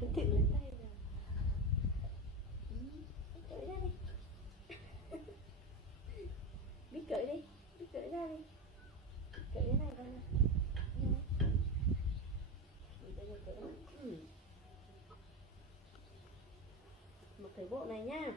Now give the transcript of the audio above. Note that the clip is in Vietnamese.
Tự lấy tay rồi. Cởi ra đi. Biết cởi đi. Biết cởi ra đi. Cởi cái này ra nè. Một cái bộ này nhá.